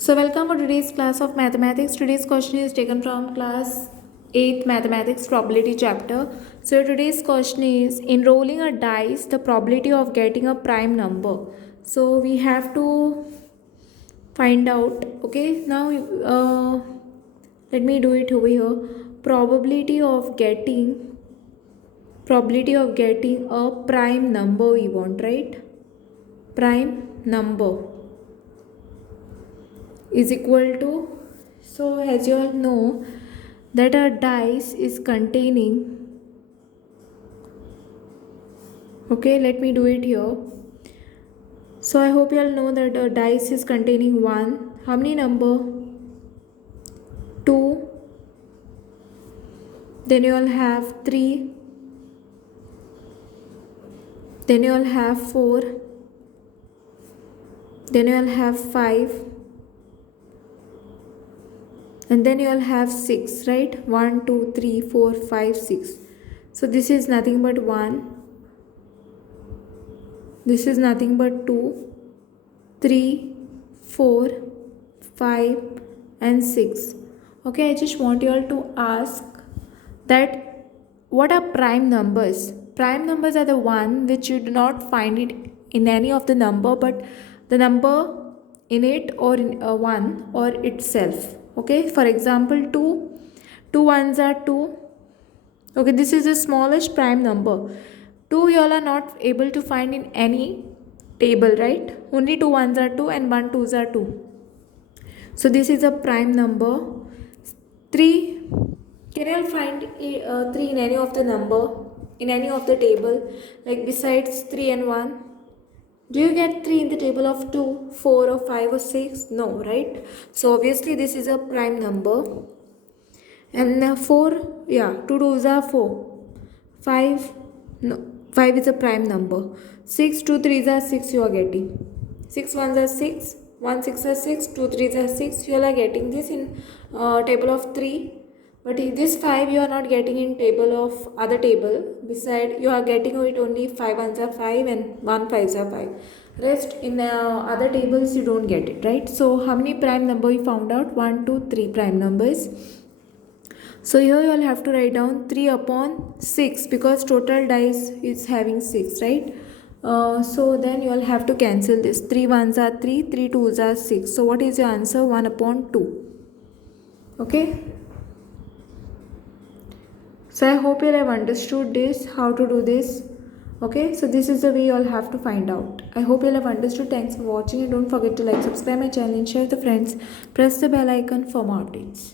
So welcome for today's class of mathematics. Today's question is taken from class 8 mathematics probability chapter. So today's question is, in rolling a dice, the probability of getting a prime number. So we have to find out. Okay, now let me do it over here. Probability of getting a prime number we want, right? Prime number is equal to, so as you all know that a dice is containing, okay, let me do it here. So I hope you all know that a dice is containing one, how many number, two, then you all have three, then you all have four, then you all have five, and then you all have six, right? 1 2 3 4 5 6. So this is nothing but 1, this is nothing but 2, 3, 4, 5 and 6. Okay, I just want you all to ask that what are prime numbers. Prime numbers are the one which you do not find it in any of the number, but the number in it or in one or itself. Okay, for example, 2 ones are 2. Okay, this is the smallest prime number. 2 you all are not able to find in any table, right? Only 2 ones are 2 and 1 twos are 2. So this is a prime number. 3, can you all find 3 in any of the number, in any of the table, like besides 3 and 1? Do you get 3 in the table of 2, 4 or 5 or 6? No, right? So obviously this is a prime number. And 4, yeah, 2 twos are 4. 5, no, 5 is a prime number. 6, 2 threes are 6 you are getting. 6 ones are 6, 1 6 are 6, 2 threes are 6. You all are getting this in table of 3. But in this 5 you are not getting in table of other table. Beside you are getting it only 5 ones are 5 and 1 fives are 5. Rest in other tables you don't get it, right? So how many prime number we found out? 1 2 3 prime numbers. So here you all have to write down 3 upon 6 because total dice is having 6, right? So then you all have to cancel this. 3 ones are 3, 3 twos are 6. So what is your answer? 1 upon 2. Okay. So I hope you all have understood this, how to do this. Okay, so this is the way you all have to find out. I hope you all have understood. Thanks for watching and don't forget to like, subscribe my channel and share with the friends. Press the bell icon for more updates.